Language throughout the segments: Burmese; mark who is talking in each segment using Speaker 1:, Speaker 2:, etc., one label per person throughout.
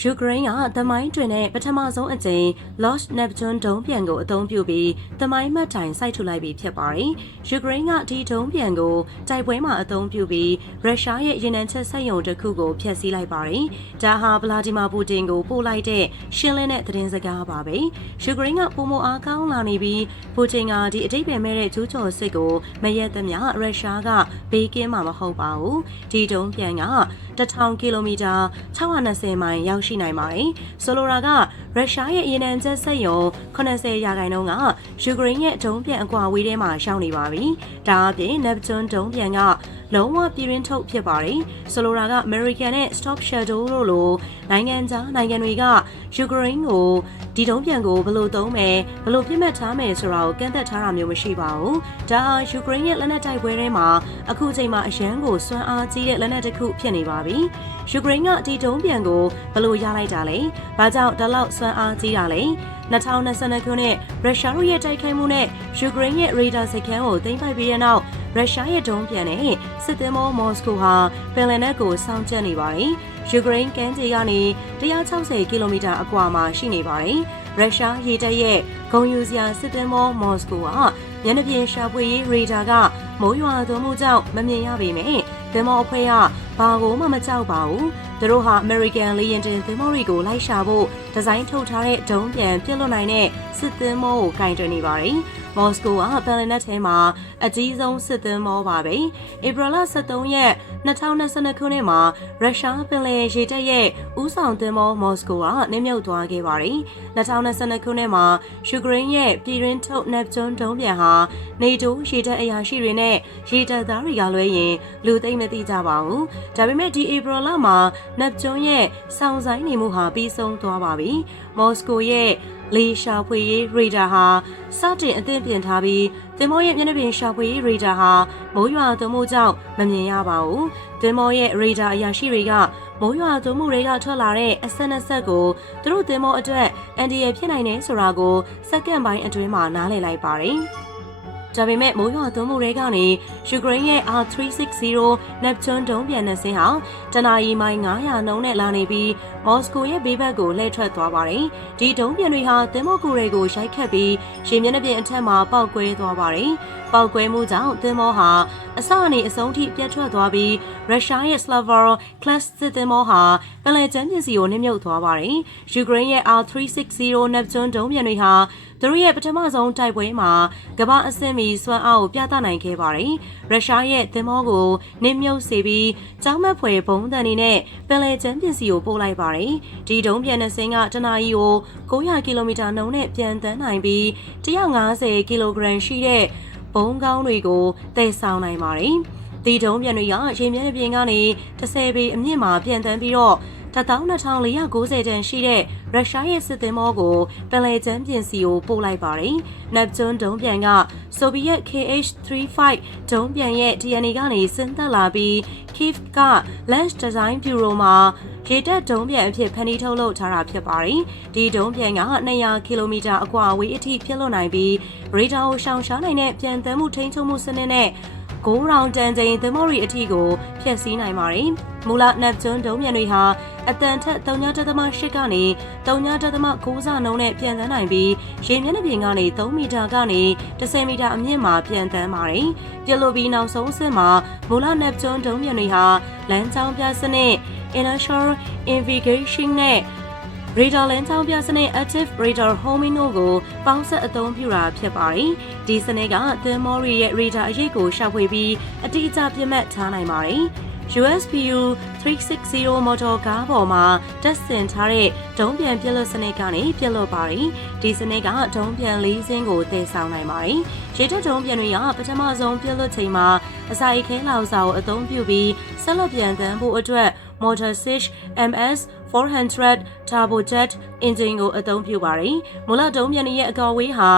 Speaker 1: ယူကရိန်းကသမိုင်းတွင်တဲ့ပထမဆုံးအကြိမ် Lost Neptune ဒုံးပျံကိုအသုံးပြုပြီးသမိုင်းမှတ်တိုင်စိုက်ထူလိုက်ပြီးဖြစ်ပါတယ်။ယူကရိန်းကဒီဒုံးပျံကိုတိုက်ပွဲမှာအသုံးပြုပြီးရုရှားရဲ့ရေနံချက်စက်ရုံတစ်ခုကိုဖျက်ဆီးလိုက်ပါတယ်။ဒါဟာဗလာဒီမာပူတင်ကိုပို့လိုက်တဲ့ရှင်းလင်းတဲ့သတင်းစကားပါပဲ။ယူကရိန်းကပုံမအားကောင်းလာနေပြီးပူတင်ကဒီအတိတ်ပဲမဲ့တဲ့ကျူးကျော်စစ်ကိုမရက်သမျှရုရှားကဘေးကင်းမှာမဟုတ်ပါဘူး။ဒီဒုံးပျံက 1000ကီလိုမီတာ620မိုင်ရောက်ရှိနိုင်ပါတယ်။ဆိုလိုတာကရုရှားရဲ့ရေနံချက်စက်ရုံ80ရာခိုင်နှုန်းကယူကရိန်းရဲ့ဒုံးပြန်အကွာဝေးထဲမှာရှောင်နေပါပြီ။ဒါအပြင် Neptune ဒုံးပြန်ကလုံးဝပြည်ရင်းထုတ်ဖြစ်ပါတယ်။ဆိုလိုတာက American နဲ့ Stop Shadow လို့လိုနိုင်ငံခြားနိုင်ငံတွေကယူကရိန်းကို ဒီဒုံးပြန်ကိုဘယ်လိုသုံးမယ်ဘယ်လိုပြစ်မှတ်ထားမယ်ဆိုတာကိုကန့်သက်ထားတာမျိုးမရှိပါဘူး။ဒါဟာယူကရိန်းရဲ့လက်နက်တိုက်ပွဲထဲမှာအခုချိန်မှာအရန်ကိုစွမ်းအားကြီးတဲ့လက်နက်တစ်ခုဖြစ်နေပါပြီ။ယူကရိန်းကဒီဒုံးပြန်ကိုဘယ်လိုရလိုက်တာလဲ။ဘာကြောင့်ဒီလောက်စွမ်းအားကြီးတာလဲ။2022ခုနှစ်ရုရှားတို့ရဲ့တိုက်ခိုက်မှုနဲ့ယူကရိန်းရဲ့ရေဒါစိတ်ကမ်းကိုသိမ်းပိုက်ပြီးတဲ့နောက် ရုရှားရဲ့ဒုံးပြန်နဲ့စစ်သင်္ဘောမော်စကိုဟာပင်လယ်နက်ကိုစောင့်ကြပ်နေပါတယ်။ယူကရိန်းကမ်းခြေကနေ160ကီလိုမီတာအကွာမှာရှိနေပါတယ်။ရုရှားရေတပ်ရဲ့ဂုံယူစရာစစ်သင်္ဘောမော်စကိုကမျက်နှာပြင်ရှာဖွေရေးရေဒါကမိုးရွာသွန်းမှုကြောင့်မမြင်ရပေမဲ့သင်္ဘောအဖွဲ့ကဘာကိုမှမကြောက်ပါဘူး။သူတို့ဟာ American လေယာဉ်တင်သင်္ဘောတွေကိုလိုက်ရှာဖို့ဒီဇိုင်းထုတ်ထားတဲ့ဒုံးပြန်ပြစ်လွတ်နိုင်တဲ့စစ်သင်္ဘောကိုကင်တွယ်နေပါတယ်။ မော်စကိုကပယ်လီနက်ထဲမှာအကြီးဆုံးစစ်သင်္ဘောပါပဲ။ဧပြီလ23ရက်2022ခုနှစ်မှာရုရှားပင်လယ်ရေတပ်ရဲ့ဦးဆောင်သင်္ဘောမော်စကိုကနင်းမြုပ်သွားခဲ့ပါတယ်။2022ခုနှစ်မှာယူကရိန်းရဲ့ပြည်တွင်းထုတ် Neptune ဒုံးပြန်ဟာနေတိုးရေတပ်အရာရှိတွေနဲ့ရေတပ်သားတွေကလွဲရင်လူသိမ့်မသိကြပါဘူး။ဒါပေမဲ့ဒီဧပြီလမှာ Neptune ရဲ့စောင့်ဆိုင်နေမှုဟာပြီးဆုံးသွားပါပြီ။မော်စကိုရဲ့ လေရှာဖွေရေးရေဒါဟာစတင်အသင့်ပြင်ထားပြီးသင်္ဘောရဲ့မျက်နှာပြင်ရှာဖွေရေးရေဒါဟာမိုးရွာသွန်းမှုကြောင့်မမြင်ရပါဘူး။သင်္ဘောရဲ့ရေဒါအရာရှိတွေကမိုးရွာသွန်းမှုတွေကထွက်လာတဲ့အဆက်အဆက်ကိုသူတို့သင်္ဘောအတွက်အန်ဒီရဖြစ်နိုင်တယ်ဆိုတာကိုစက္ကန့်ပိုင်းအတွင်းမှာနားလည်လိုက်ပါတယ်။ ဒါပေမဲ့မိုးရွာသွန်းမှုတွေကနေယူကရိန်းရဲ့ R360 Neptune ဒုံးပြန်တဲ့ဆင်းဟာတနအီမိုင်900နှုန်းနဲ့လာနေပြီးမော်စကိုရဲ့ဘေးဘက်ကိုလှည့်ထွက်သွားပါတယ်။ဒီဒုံးပြန်တွေဟာသင်္ဘောကူတွေကိုရိုက်ခတ်ပြီးရေမျက်နှာပြင်အထက်မှာပေါက်ကွဲသွားပါတယ်။ပေါက်ကွဲမှုကြောင့်သင်္ဘောဟာအစအနေအဆုံးထိပြတ်ထွက်သွားပြီးရုရှားရဲ့ Slavar class စစ်သင်္ဘောဟာပင်လယ်ကျန်းပစ္စည်းကိုနှိမ့်မြုပ်သွားပါတယ်။ယူကရိန်းရဲ့ R360 Neptune ဒုံးပြန်တွေဟာသူတို့ရဲ့ပထမဆုံးတိုက်ပွဲမှာကမ္ဘာအဆင့်မီစွမ်းအားကိုပြသနိုင်ခဲ့ပါတယ်။ရုရှားရဲ့သင်္ဘောကိုနစ်မြုပ်စေပြီးကြောင်းမက်ဖွယ်ဘုံတန်တွေနဲ့ပင်လယ်ကျန်းပစ္စည်းကိုပို့လိုက်ပါတယ်။ဒီဒုံးပြန်တဲ့စင်းကတနာရီကို900ကီလိုမီတာနှုန်းနဲ့ပြန်တန်းနိုင်ပြီး150ကီလိုဂရမ်ရှိတဲ့ဘုံကောင်းတွေကိုတည်ဆောင်နိုင်ပါတယ်။ဒီဒုံးပြန်တွေကရေမျက်နှာပြင်ကနေ30ပေအမြင့်မှာပြန်တန်းပြီးတော့ 12490တန်ရှိတဲ့ရုရှားရဲ့စစ်သင်္ဘောကိုပင်လယ်ကျန်းပြင်စီကိုပို့လိုက်ပါတယ်။ Neptune ဒုံးပြန်ကဆိုဗီယက် KH-35 ဒုံးပြန်ရဲ့ DNA ကနေဆင်းသက်လာပြီး Kiev က Launch Design Bureau မှာရေတပ်ဒုံးပြန်အဖြစ်ဖန်တီးထုတ်လုပ်ထားတာဖြစ်ပါတယ်။ဒီဒုံးပြန်က200ကီလိုမီတာအကွာအဝေးအထိဖြစ်လွတ်နိုင်ပြီးရေဒါကိုရှောင်ရှားနိုင်တဲ့ပြန်သန်းမှုထိန်းချုပ်မှုစနစ်နဲ့9ရောင်တန်ချိန်သမော်ရီအထိကိုဖျက်ဆီးနိုင်ပါတယ်။မူလ Neptune ဒုံးပြန်တွေဟာ အတန်ထက်3.8ကနေ3.9ဆနှုန်းနဲ့ပြန်သန်းနိုင်ပြီးရေမျက်နှာပြင်ကနေ3မီတာကနေ10မီတာအမြင့်မှာပြန်သန်းပါတယ်။ပြလို့ပြီးနောက်ဆုံးအဆင့်မှာမူလ Neptune ဒုံးပြန်တွေဟာလမ်းကြောင်းပြစနစ် Inertial Navigation နဲ့ရေဒါလန်ချောင်းပြစနစ် Active Radar Homing တို့ကိုပေါင်းဆက်အသုံးပြုတာဖြစ်ပါတယ်။ဒီစနစ်ကသင်္ဘောတွေရဲ့ရေဒါအရေးကိုရှာဖွေပြီးအတိအကျပြတ်မှတ်ထားနိုင်ပါတယ်။ USPU 360 motor ကားပေါ်မှာတက်ဆင်ထားတဲ့ဒုံးပြန်ပြက်လွတ်စနစ်ကနေပြက်လွတ်ပါတယ်။ဒီစနစ်ကဒုံးပြန်၄စင်းကိုတည်ဆောင်နိုင်ပါတယ်။ရေတပ်ဒုံးပြန်တွေကပထမဆုံးပြက်လွတ်ချိန်မှာအစာအိတ်ခဲလောက်စာကိုအသုံးပြုပြီးဆက်လက်ပြန်တန်းဖို့အတွက် Motor 6 MS 400 turbojet engine ကိုအသုံးပြုပါတယ်။မူလဒုံးပြန်ရဲ့အကောင်ဝေးဟာ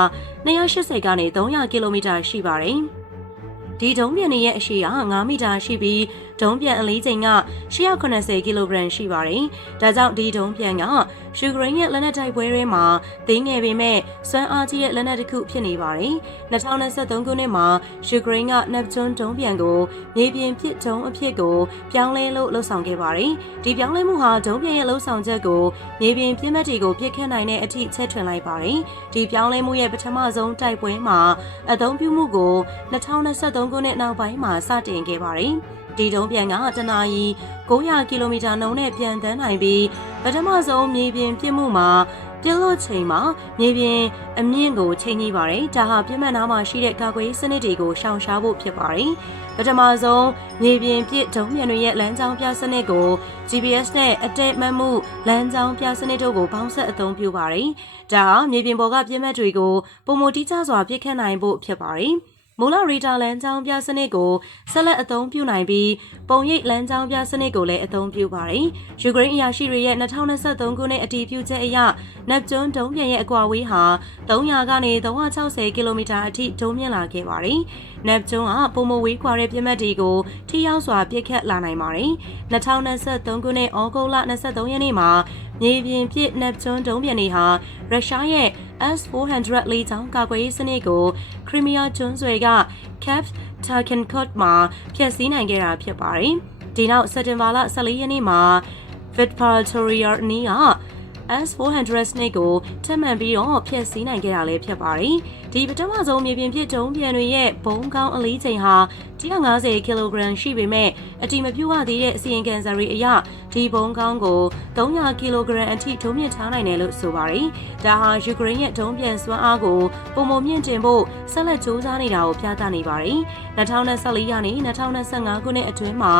Speaker 1: 280ကနေ300ကီလိုမီတာရှိပါတယ်။ဒီဒုံးပြန်ရဲ့အရှိဟာ9မီတာရှိပြီး ဒုံးပြန်အလေးချိန်က180ကီလိုဂရမ်ရှိပါတယ်။ဒါကြောင့်ဒီဒုံးပြန်ကယူကရိန်းရဲ့လက်နက်တိုက်ပွဲတွေမှာသေးငယ်ပေမဲ့စွမ်းအားကြီးတဲ့လက်နက်တစ်ခုဖြစ်နေပါတယ်။2023ခုနှစ်မှာယူကရိန်းက Neptune ဒုံးပြန်ကိုမြေပြင်ပစ်ဒုံးအဖြစ်ကိုပြောင်းလဲလို့လှုပ်ဆောင်ခဲ့ပါတယ်။ဒီပြောင်းလဲမှုဟာဒုံးပြန်ရဲ့လှုပ်ဆောင်ချက်ကိုမြေပြင်ပြစ်မှတ်တွေကိုပြစ်ခတ်နိုင်တဲ့အထိချက်ထွင်လိုက်ပါတယ်။ဒီပြောင်းလဲမှုရဲ့ပထမဆုံးတိုက်ပွဲမှာအသုံးပြုမှုကို2023ခုနှစ်နောက်ပိုင်းမှာစတင်ခဲ့ပါတယ်။ ဒီတုံးပြန်ကတနာရီ900ကီလိုမီတာနှုန်းနဲ့ပြန်တန်းနိုင်ပြီးပထမဆုံးမြေပြင်ပြစ်မှုမှာပြင်းလို့ချိန်မှာမြေပြင်အမြင့်ကိုချိန်ကြီးပါတယ်။ဒါဟာပြင်းမှတ်နားမှာရှိတဲ့ကာကွယ်ရေးစနစ်တွေကိုရှောင်ရှားဖို့ဖြစ်ပါတယ်။ပထမဆုံးမြေပြင်ပြစ်ဒုံးမြန်တွေရဲ့လမ်းကြောင်းပြစနစ်ကို GPS နဲ့အတက်မှတ်မှုလမ်းကြောင်းပြစနစ်တို့ကိုပေါင်းဆက်အသုံးပြုပါတယ်။ဒါဟာမြေပြင်ပေါ်ကပြင်းမှတ်တွေကိုပုံမတိကျစွာပြစ်ခတ်နိုင်ဖို့ဖြစ်ပါတယ်။ မူလရီတာလမ်းကြောင်းပြစနစ်ကိုဆက်လက်အသုံးပြုနိုင်ပြီးပုံရိပ်လမ်းကြောင်းပြစနစ်ကိုလည်းအသုံးပြုပါတယ်။ယူကရိန်းအရာရှိတွေရဲ့2023ခုနှစ်အတည်ပြုချက်အရနက်ကျွန်းဒုံးပြန်ရဲ့အကွာဝေးဟာ300ကနေ360ကီလိုမီတာအထိဒုံးမြင့်လာခဲ့ပါတယ်။နက်ကျွန်းကပုံမဝေးခွာတဲ့ပြင်းမှတ်တွေကိုထိရောက်စွာပြစ်ခတ်လာနိုင်ပါတယ်။2023ခုနှစ်ဩဂုတ်လ23ရက်နေ့မှာမြေပြင်ပြစ်နက်ကျွန်းဒုံးပြန်တွေဟာရုရှားရဲ့ S400 လေကြောင်းကာကွယ်ရေးစနစ်ကိုခရီးမီးယားကျွန်းဆွယ်က Cap Tarkankot မှာဖျက်ဆီးနိုင်ခဲ့တာဖြစ်ပါတယ်။ဒီနောက်စက်တင်ဘာလ14ရက်နေ့မှာ Vitpaltoria အနီးက S400 snake ကိုထပ်မံပြီးတော့ဖျက်ဆီးနိုင်ခဲ့တာလည်းဖြစ်ပါတယ်။ဒီပထမဆုံးမြေပြင်ဖြစ်ဒုံးပြန်တွေရဲ့ဘုံကောင်းအလေးချိန်ဟာ150ကီလိုဂရမ်ရှိပေမဲ့အတိမပြုတ်ရသေးတဲ့အစီရင်ခံစာတွေအရဒီဘုံကောင်းကို300ကီလိုဂရမ်အထိထုံးမြင့်ထားနိုင်တယ်လို့ဆိုပါတယ်။ဒါဟာယူကရိန်းရဲ့ဒုံးပြန်စွမ်းအားကိုပုံမမြင့်တင်ဖို့ဆက်လက်ကြိုးစားနေတာကိုပြသနေပါတယ်။2024ရာနေ2025ခုနှစ်အတွင်းမှာ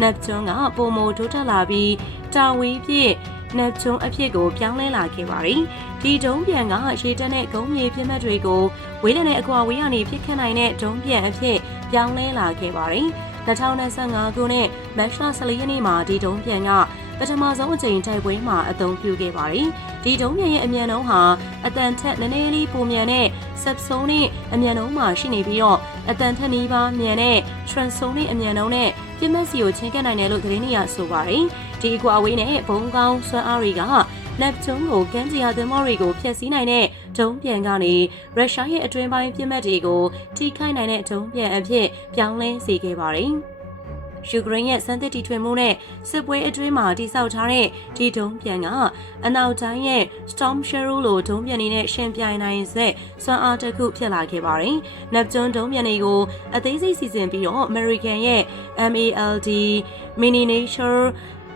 Speaker 1: Neptune ကပုံမတိုးတက်လာပြီးတာဝေးပြည့် နက်ဂျွန်အဖြစ်ကိုပြောင်းလဲလာခဲ့ပါတယ်။ဒီဒုံးပြန်ကရေတက်တဲ့ဂုံးမြေပြစ်မှတ်တွေကိုဝေးလံတဲ့အကွာဝေးကနေပြစ်ခတ်နိုင်တဲ့ဒုံးပြန်အဖြစ်ပြောင်းလဲလာခဲ့ပါတယ်။2025ခုနှစ်မတ်လ14ရက်နေ့မှာဒီဒုံးပြန်ကပထမဆုံးအကြိမ်တိုက်ပွဲမှာအသုံးပြုခဲ့ပါတယ်။ဒီဒုံးပြန်ရဲ့အမြန်နှုန်းဟာအတန်ထက်နည်းနည်းလေးပိုမြန်တဲ့ subsonic အမြန်နှုန်းမှာရှိနေပြီးတော့အတန်ထက်နီးပါးမြန်တဲ့ transonic အမြန်နှုန်းနဲ့ပြင်းမစီကိုချင်းကပ်နိုင်တယ်လို့သတင်းတွေကဆိုပါတယ်။ ဒီအကွာအဝေးနဲ့ဘုံကောင်းစွမ်းအားတွေကနက်ကျွန်းကိုကမ်းခြေရသင်္ဘောတွေကိုဖျက်ဆီးနိုင်တဲ့ဒုံးပြန်ကနေရုရှားရဲ့အတွင်းပိုင်းပြစ်မှတ်တွေကိုထိခိုက်နိုင်တဲ့ဒုံးပြန်အဖြစ်ပြောင်းလဲစေခဲ့ပါတယ်။ယူကရိန်းရဲ့စံသစ်တီထွင်မှုနဲ့စစ်ပွဲအတွင်းမှာတိစောက်ထားတဲ့ဒီဒုံးပြန်ကအနောက်တိုင်းရဲ့ Storm Shadow လိုဒုံးပြန်တွေနဲ့ရှင်ပြိုင်နိုင်စေစွမ်းအားတစ်ခုဖြစ်လာခဲ့ပါတယ်။ Neptune ဒုံးပြန်တွေကိုအသေးစိတ်စီစဉ်ပြီးတော့ American ရဲ့ MALD Mini Nature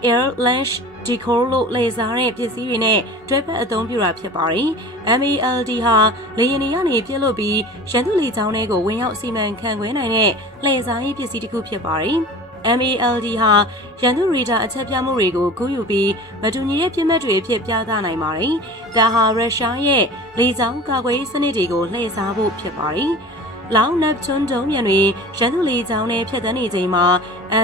Speaker 1: Air Launch Decor လို့လေစားတဲ့ပစ္စည်းတွေနဲ့တွဲဖက်အသုံးပြုတာဖြစ်ပါတယ်။ MALD ဟာလေယာဉ်တွေကနေပြစ်လို့ပြီးရန်သူလေကြောင်းတွေကိုဝင်ရောက်စီမံခန့်ခွဲနိုင်တဲ့လေစားရေးပစ္စည်းတစ်ခုဖြစ်ပါတယ်။ MALD ဟာရန်သူရီတာအချက်ပြမှုတွေကိုဂုဏ်ယူပြီးမတူညီတဲ့ပြစ်မှတ်တွေအဖြစ်ပြသနိုင်ပါတယ်။ဒါဟာရုရှားရဲ့လေကြောင်းကာကွယ်ရေးစနစ်တွေကိုလှည့်စားဖို့ဖြစ်ပါတယ်။လောင်နက်ချွန်းတုံးမြန်တွေရန်သူလေကြောင်းနဲ့ဖျက်ဆီးနေချိန်မှာ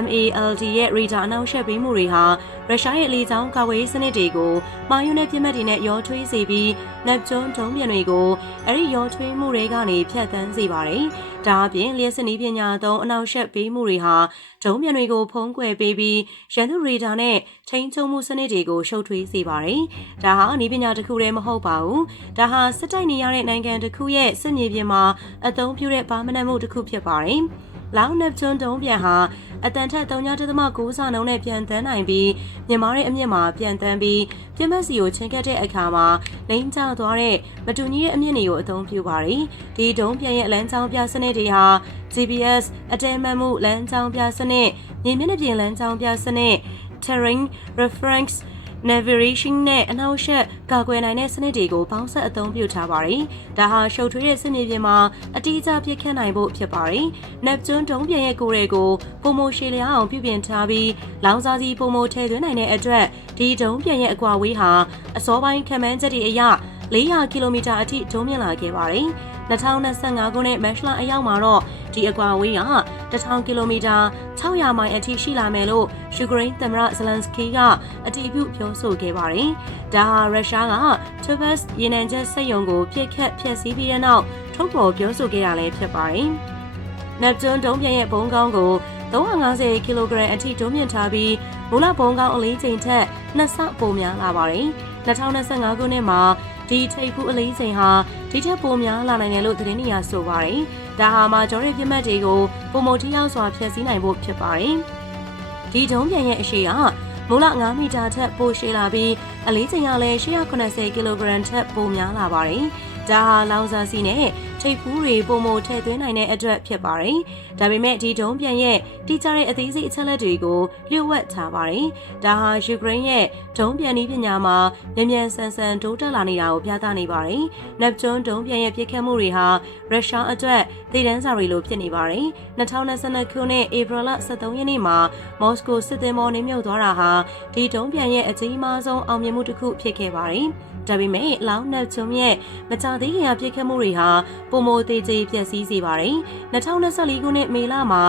Speaker 1: MALD ရဲ့ radar အနောက်ရှက်ပေးမှုတွေဟာရုရှားရဲ့လေကြောင်းကာကွယ်ရေးစနစ်တွေကိုမှာယူတဲ့ပြစ်မှတ်တွေနဲ့ရောထွေးစေပြီးနက်ကျွန်းဒုံးပြန်တွေကိုအဲ့ဒီရောထွေးမှုတွေကနေဖျက်ဆီးစေပါတယ်။ဒါအပြင်လျှက်စနီးပညာသုံးအနောက်ရှက်ပေးမှုတွေဟာဒုံးပြန်တွေကိုဖုံးကွယ်ပေးပြီးရန်သူရေဒါနဲ့ထိန်းချုပ်မှုစနစ်တွေကိုရှုပ်ထွေးစေပါတယ်။ဒါဟာနီးပညာတစ်ခုတည်းမဟုတ်ပါဘူး။ဒါဟာစစ်တိုက်နေရတဲ့နိုင်ငံတစ်ခုရဲ့စစ်မြေပြင်မှာအသုံးပြုတဲ့ပါမနတ်မှုတစ်ခုဖြစ်ပါတယ်။လောင်နက်ကျွန်းဒုံးပြန်ဟာ အတန်ထက်3.9စာနှုန်းနဲ့ပြန်တန်းနိုင်ပြီးမြန်မာရဲ့အမြင့်မှာပြန်တန်းပြီးပြင်းမစီကိုချင်းကပ်တဲ့အခါမှာလိမ့်ကျသွားတဲ့မတူညီတဲ့အမြင့်တွေကိုအသုံးပြုပါတယ်။ဒီဒုံးပြန်ရဲ့လမ်းကြောင်းပြစနစ်တွေဟာ GPS အတဲမှတ်မှုလမ်းကြောင်းပြစနစ်မြေမျက်နှာပြင်လမ်းကြောင်းပြစနစ် terrain reference navigation နဲ့အနောက်ရှက်ကာကွယ်နိုင်တဲ့စနစ်တွေကိုပေါင်းစပ်အသုံးပြုထားပါတယ်။ဒါဟာရှုပ်ထွေးတဲ့စစ်မြေပြင်မှာအတိအကျပြစ်ခတ်နိုင်ဖို့ဖြစ်ပါတယ်။ Neptune တုံးပြန်ရဲ့ကိုယ်တွေကိုပုံမိုရှည်လျားအောင်ပြုပြင်ထားပြီးလောင်စာစီပုံမိုထည့်သွင်းနိုင်တဲ့အတွက်ဒီတုံးပြန်ရဲ့အကွာဝေးဟာအစောပိုင်းခံမှန်းချက်တွေအရ400ကီလိုမီတာအထိဒုံးမြင့်လာခဲ့ပါတယ်။ 2025ခုနှစ်မတ်လအရောက်မှာတော့ဒီအကွာဝေးက1000ကီလိုမီတာ600မိုင်အထိရှိလာမယ်လို့ယူကရိန်းသမ္မတဇလန်စကီကအတည်ပြုပြောဆိုခဲ့ပါတယ်။ဒါဟာရုရှားက Tuvas ရေနံချက်စက်ရုံကိုပြစ်ခတ်ဖျက်ဆီးပြီးတဲ့နောက်ထုတ်ဖော်ပြောဆိုခဲ့တာလည်းဖြစ်ပါတယ်။ Neptune ဒုံးပြန်ရဲ့ဘုံကောင်းကို350ကီလိုဂရမ်အထိတိုးမြင့်ထားပြီးမူလဘုံကောင်းအလေးချိန်ထက်နှစ်ဆပိုများလာပါတယ်။2025ခုနှစ်မှာ ဒီထိပ်ဖူးအလေးချိန်ဟာဒီထက်ပိုများလာနိုင်တယ်လို့သတင်းတွေအရဆိုပါတယ်။ဒါဟာမာဂျော်ရီပြစ်မှတ်တွေကိုပုံမထိရောက်စွာဖျက်ဆီးနိုင်ဖို့ဖြစ်ပါတယ်။ဒီဒုံးပြန်ရဲ့အရှိကမူလ9မီတာထက်ပိုရှည်လာပြီးအလေးချိန်ကလည်း180ကီလိုဂရမ်ထက်ပိုများလာပါတယ်။ဒါဟာလောင်စာစီနဲ့ ထိပ်ဖူးတွေပုံမထည့်သွင်းနိုင်တဲ့အတွက်ဖြစ်ပါတယ်။ဒါပေမဲ့ဒီဒုံးပြန်ရဲ့တိကျတဲ့အသေးစိတ်အချက်လက်တွေကိုလျှို့ဝှက်ထားပါတယ်။ဒါဟာယူကရိန်းရဲ့ဒုံးပြန်နည်းပညာမှာမြန်မြန်ဆန်ဆန်တိုးတက်လာနေတာကိုပြသနေပါတယ်။ Neptune ဒုံးပြန်ရဲ့ပြစ်ခတ်မှုတွေဟာရုရှားအတွက်တည်တန်းစာတွေလိုဖြစ်နေပါတယ်။2022ခုနှစ်ဧပြီလ23ရက်နေ့မှာမော်စကိုစစ်သင်္ဘောနင်းမြုပ်သွားတာဟာဒီဒုံးပြန်ရဲ့အကြီးမားဆုံးအောင်မြင်မှုတစ်ခုဖြစ်ခဲ့ပါတယ်။ ဒါပေမဲ့လောင်နက်ချုံရဲ့မကြသေးခင်အပြစ်ခတ်မှုတွေဟာပုံမိုသေးသေးပြက်စီးစေပါတယ်။2024ခုနှစ်မေလမှာ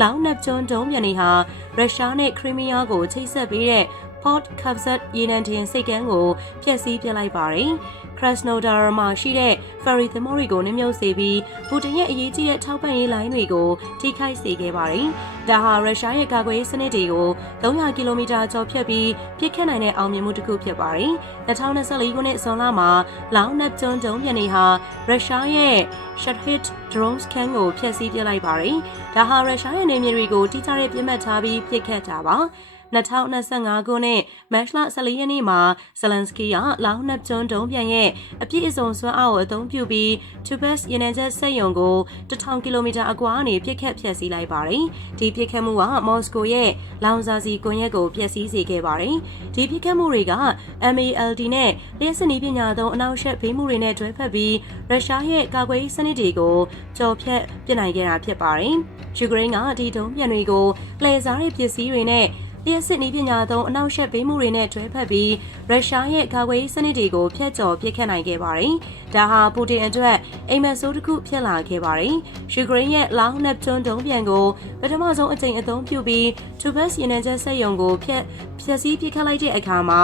Speaker 1: လောင်နက်ချုံဒုံးပြန်တွေဟာရုရှားနဲ့ခရီးမီးယားကိုချိတ်ဆက်ပေးတဲ့ Port Kapsat ရေနံတင်စိတ်ကမ်းကိုဖျက်ဆီးပစ်လိုက်ပါတယ်။ Krasnodar မှာရှိတဲ့ ferry သင်္ဘောတွေကိုနှမြုပ်စေပြီးပူတင်ရဲ့အရေးကြီးတဲ့ထောက်ပံ့ရေးလိုင်းတွေကိုထိခိုက်စေခဲ့ပါတယ်။ဒါဟာရုရှားရဲ့ကာကွယ်ရေးစနစ်တွေကို300ကီလိုမီတာကျော်ဖြတ်ပြီးပြစ်ခတ်နိုင်တဲ့အောင်မြင်မှုတစ်ခုဖြစ်ပါတယ်။2024ခုနှစ်ဇွန်လမှာလောင်နက်ကျွန်းကျုံပြန်နေဟာရုရှားရဲ့ Shahed drone scan ကိုဖျက်ဆီးပစ်လိုက်ပါတယ်။ဒါဟာရုရှားရဲ့နေမြေတွေကိုတိကျတဲ့ပြစ်မှတ်ထားပြီးပြစ်ခတ်တာပါ။ 2025ခုနှစ်မတ်လ14ရက်နေ့မှာဇလန်စကီကလောင်နက်ကျွန်းဒုံးပြန်ရဲ့အပြည့်အစုံစွမ်းအားကိုအသုံးပြုပြီး Tubas ရေနံချက်စက်ရုံကို1000ကီလိုမီတာအကွာကနေပြစ်ခတ်ဖျက်ဆီးလိုက်ပါတယ်။ဒီပြစ်ခတ်မှုကမော်စကိုရဲ့လောင်စာစီကွန်ရက်ကိုဖျက်ဆီးစေခဲ့ပါတယ်။ဒီပြစ်ခတ်မှုတွေက MALD နဲ့လျှက်စနီပညာသုံးအနောက်ရှက်ဘေးမှုတွေနဲ့တွဲဖက်ပြီးရုရှားရဲ့ကာကွယ်ရေးစနစ်တွေကိုကြော်ဖြတ်ပစ်နိုင်ခဲ့တာဖြစ်ပါတယ်။ယူကရိန်းကဒီဒုံးပြန်တွေကိုကလေစားရဲ့ပစ္စည်းတွေနဲ့ လျှက်စစ်နည်းပညာသုံးအနောက်ရှက်ပေးမှုတွေနဲ့တွဲဖက်ပြီးရုရှားရဲ့ကာကွယ်ရေးစနစ်တွေကိုဖျက်ကျော်ပစ်ခတ်နိုင်ခဲ့ပါတယ်။ဒါဟာပူတင်အတွက်အိမ်မက်ဆိုးတစ်ခုဖြစ်လာခဲ့ပါတယ်။ယူကရိန်းရဲ့လောင်နက်ကျွန်းဒုံးပြန်ကိုပထမဆုံးအကြိမ်အသုံးပြုပြီးတူဘတ်စီနန်ချက်ဆက်ယုံကိုဖျက်ဖျက်ဆီးပစ်ခတ်လိုက်တဲ့အခါမှာ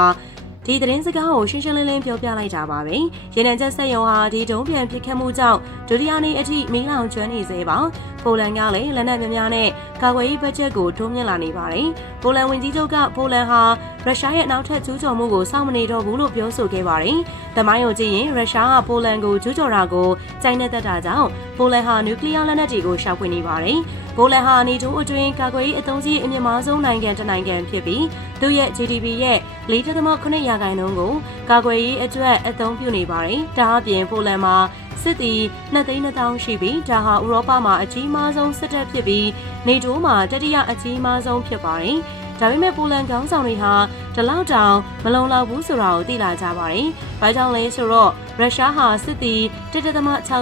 Speaker 1: ဒီသတင်းစကားကိုရှင်းရှင်းလင်းလင်းပြောပြလိုက်တာပါပဲ။ရေနံချက်ဆက်ယုံဟာဒီဒုံးပြန်ပစ်ခတ်မှုကြောင့်ဒုတိယနေ့အထိမီးလောင်ကျွမ်းနေသေးပါ။ပိုလန်ကလည်းလက်နက်များများနဲ့ကာကွယ်ရေးဘတ်ဂျက်ကိုတိုးမြင့်လာနေပါတယ်။ပိုလန်ဝန်ကြီးချုပ်ကပိုလန်ဟာရုရှားရဲ့နောက်ထပ်ကျူးကျော်မှုကိုစောင့်မနေတော့ဘူးလို့ပြောဆိုခဲ့ပါတယ်။တမိုင်းကိုကြည့်ရင်ရုရှားကပိုလန်ကိုကျူးကျော်တာကိုကြိုက်နေတဲ့တာကြောင့်ပိုလန်ဟာနျူကလ িয়ার လက်နက်တွေကိုရှာဖွေနေပါတယ်။ ပိုလန်ဟာနေတိုးအတွင်းကာကွယ်ရေးအသုံးစရိတ်အမြင့်မားဆုံးနိုင်ငံတစ်နိုင်ငံဖြစ်ပြီးသူ့ရဲ့ GDP ရဲ့4.9ရာခိုင်နှုန်းကိုကာကွယ်ရေးအတွက်အသုံးပြုနေပါတယ်။ဒါအပြင်ပိုလန်မှာစစ်သည်2သိန်း2000ရှိပြီးဒါဟာဥရောပမှာအကြီးမားဆုံးစစ်တပ်ဖြစ်ပြီးနေတိုးမှာတတိယအကြီးမားဆုံးဖြစ်ပါတယ်။ဒါပေမဲ့ပိုလန်ခေါင်းဆောင်တွေဟာဒီလောက်တောင်မလုံလောက်ဘူးဆိုတာကိုသိလာကြပါတယ်။ဘာကြောင့်လဲဆိုတော့ရုရှားဟာစစ်သည်1.6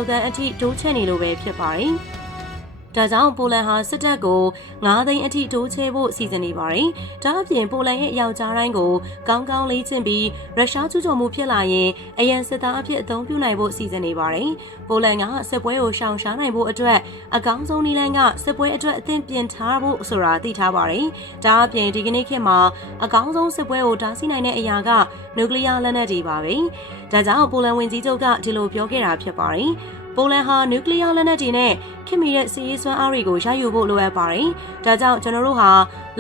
Speaker 1: သန်းအထိတိုးချဲ့နေလို့ပဲဖြစ်ပါတယ်။ ဒါကြောင့်ပိုလန်ဟာစစ်တပ်ကို9သိန်းအထိတိုးချဲဖို့စီစဉ်နေပါတယ်။ဒါအပြင်ပိုလန်ရဲ့ယောက်ျားတိုင်းကိုကောင်းကောင်းလေးချင်ပြီးရုရှားကျူးကျော်မှုဖြစ်လာရင်အရန်စစ်သားအဖြစ်အသုံးပြုနိုင်ဖို့စီစဉ်နေပါတယ်။ပိုလန်ကစစ်ပွဲကိုရှောင်ရှားနိုင်ဖို့အတွက်အကောင်းဆုံးနည်းလမ်းကစစ်ပွဲအတွက်အသင့်ပြင်ထားဖို့ဆိုတာသိထားပါတယ်။ဒါအပြင်ဒီကနေ့ခေတ်မှာအကောင်းဆုံးစစ်ပွဲကိုတားဆီးနိုင်တဲ့အရာကနျူကလ িয়ার လက်နက်တွေပါပဲ။ဒါကြောင့်ပိုလန်ဝန်ကြီးချုပ်ကဒီလိုပြောခဲ့တာဖြစ်ပါတယ်။ ပိုလန်ဟာနျူကလ িয়ার လက်နက်တွေနဲ့ခင်မီတဲ့စီးရေးစွမ်းအားတွေကိုရယူဖို့လိုအပ်ပါတယ်။ဒါကြောင့်ကျွန်တော်တို့ဟာ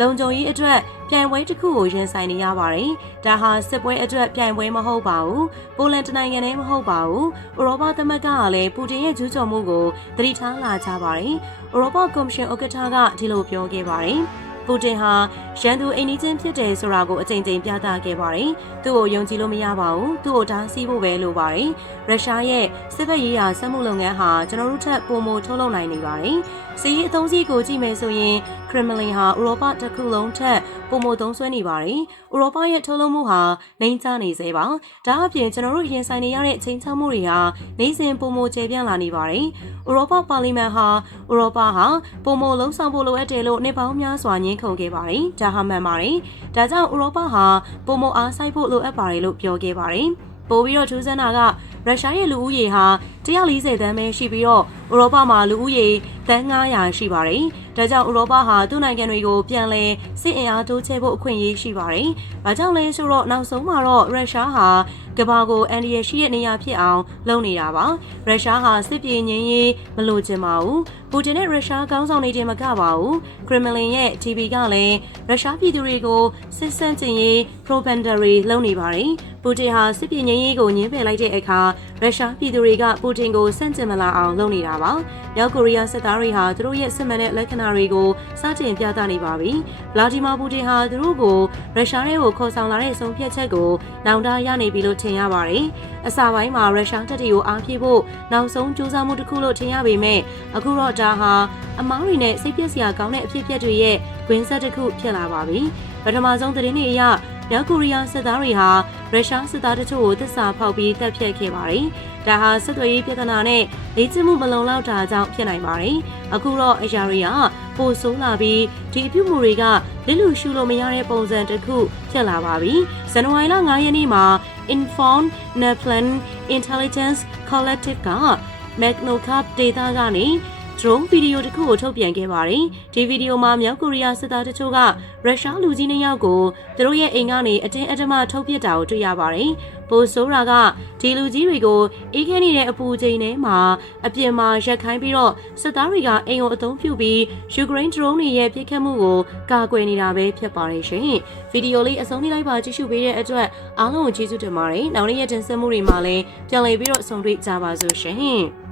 Speaker 1: လုံခြုံရေးအတွက်ပြိုင်ပွဲတစ်ခုကိုရင်ဆိုင်နေရပါတယ်။ဒါဟာစစ်ပွဲအတွက်ပြိုင်ပွဲမဟုတ်ပါဘူး။ပိုလန်တနိုင်ငံတည်းမဟုတ်ပါဘူး။ဥရောပသမဂ္ဂကလည်းပူတင်ရဲ့ကျူးကျော်မှုကိုသတိထားလာကြပါတယ်။ဥရောပကော်မရှင်ဥက္ကဋ္ဌကဒီလိုပြောခဲ့ပါတယ်။ ပူတင်ဟာရန်သူအိမ်နီးချင်းဖြစ်တယ်ဆိုတာကိုအကြိမ်ကြိမ်ပြသခဲ့ပါတယ်။သူ့ကိုယုံကြည်လို့မရပါဘူး။သူ့ကိုတားဆီးဖို့ပဲလိုပါတယ်။ရုရှားရဲ့စစ်ဘက်ရေးရာစက်မှုလုပ်ငန်းဟာကျွန်တော်တို့ထက်ပိုမိုထုတ်လုပ်နိုင်နေပါတယ်။စီးရေးအသုံးစည်းကိုကြည့်မယ်ဆိုရင်ခ ရမလင်ဟာဥရောပတစ်ခုလုံးထက်ပိုမိုသုံးစွဲနေပါတယ်။ဥရောပရဲ့ထုတ်လုပ်မှုဟာနှိမ်ချနေစေပါ။ဒါအပြင်ကျွန်တော်တို့ရင်ဆိုင်နေရတဲ့ချိန်ချမှုတွေဟာနေစဉ်ပိုမိုကျယ်ပြန့်လာနေပါတယ်။ဥရောပပါလီမန်ဟာဥရောပဟာပိုမိုလုံးဆောင်ဖို့လိုအပ်တယ်လို့နှစ်ပေါင်းများစွာညှင်းခုန်ခဲ့ပါတယ်။ဒါဟာမှန်ပါတယ်။ဒါကြောင့်ဥရောပဟာပိုမိုအားစိုက်ဖို့လိုအပ်ပါတယ်လို့ပြောခဲ့ပါတယ်။ ပိုပြီးတော့ထူးဆန်းတာကရုရှားရဲ့လူဦးရေဟာ140တန်းပဲရှိပြီးတော့ဥရောပမှာလူဦးရေတန်း900ရှိပါတယ်။ဒါကြောင့်ဥရောပဟာသူ့နိုင်ငံတွေကိုပြန်လည်စစ်အင်အားတိုးချဲ့ဖို့အခွင့်အရေးရှိပါတယ်။ဘာကြောင့်လဲဆိုတော့နောက်ဆုံးမှာတော့ရုရှားဟာ ကမ္ဘာကိုအန်ဒီရရှိရဲ့နေရာဖြစ်အောင်လုပ်နေတာပါ။ရုရှားဟာစစ်ပြေငင်းရေးမလိုချင်ပါဘူး။ပူတင်နဲ့ရုရှားကောင်းဆောင်နေခြင်းမကပါဘူး။ခရမလင်ရဲ့ TV ကလည်းရုရှားပြည်သူတွေကိုစစ်ဆန့်ကျင်ရေး propaganda တွေလုပ်နေပါတယ်။ပူတင်ဟာစစ်ပြေငင်းရေးကိုညှင်းပယ်လိုက်တဲ့အခါရုရှားပြည်သူတွေကပူတင်ကိုဆန့်ကျင်မလာအောင်လုပ်နေတာပါ။မြောက်ကိုရီးယားစစ်သားတွေဟာသူတို့ရဲ့စစ်မှန်တဲ့လက္ခဏာတွေကိုစတင်ပြသနေပါပြီ။ဗလာဒီမာပူတင်ဟာသူတို့ကိုရုရှားတွေကိုခေါ်ဆောင်လာတဲ့ဆုံးဖြတ်ချက်ကိုနောင်တရနေပြီလို့ထင်ရပါတယ်။အစပိုင်းမှာရုရှားတပ်တွေကိုအားဖြည့်ဖို့နောက်ဆုံးကြိုးစားမှုတစ်ခုလို့ထင်ရပေမဲ့အခုတော့ဒါဟာအမားတွေနဲ့စိတ်ပျက်စရာကောင်းတဲ့အဖြစ်အပျက်တွေရဲ့ဂွင်းဆက်တစ်ခုဖြစ်လာပါပြီ။ပထမဆုံးသတင်းတွေအရမြောက်ကိုရီးယားစစ်သားတွေဟာရုရှားစစ်သားတချို့ကိုသစ္စာဖောက်ပြီးတပ်ဖြတ်ခဲ့ပါတယ်။ဒါဟာစစ်သွေးရေးပြဿနာနဲ့လေ့ကျင့်မှုမလုံလောက်တာကြောင့်ဖြစ်နိုင်ပါတယ်။အခုတော့အရာတွေကပိုဆိုးလာပြီးဒီအပြုမှုတွေကလစ်လူရှုလို့မရတဲ့ပုံစံတစ်ခုဖြစ်လာပါပြီ။ဇန်နဝါရီလ9ရက်နေ့မှာ Inform Neplan Intelligence Collective က Magnocap data ကနေ Drone ဗီဒီယိုတစ်ခုကိုထုတ်ပြန်ခဲ့ပါတယ်။ဒီဗီဒီယိုမှာမြောက်ကိုရီးယားစစ်သားတချို့ကရုရှားလူကြီးနှစ်ယောက်ကိုသူတို့ရဲ့အိမ်ကနေအတင်းအဓမ္မထုတ်ပစ်တာကိုတွေ့ရပါတယ်။ပိုဆိုးရာကဒီလူကြီးတွေကိုအေးခဲနေတဲ့အပူချိန်ထဲမှာအပြင်မှာရက်ခိုင်းပြီးတော့စစ်သားတွေကအိမ်ကိုအသုံးပြုပြီးယူကရိန်း drone တွေရဲ့ပြစ်ခတ်မှုကိုကာကွယ်နေတာပဲဖြစ်ပါတယ်ရှင်။ဗီဒီယိုလေးအဆုံးထိလိုက်ပါကြည့်ရှုပေးတဲ့အတွက်အားလုံးကိုကျေးဇူးတင်ပါတယ်။နောက်နေ့ရက်တင်ဆက်မှုတွေမှာလည်းပြန်လည်ပြီးတော့ဆုံတွေ့ကြပါစို့ရှင်။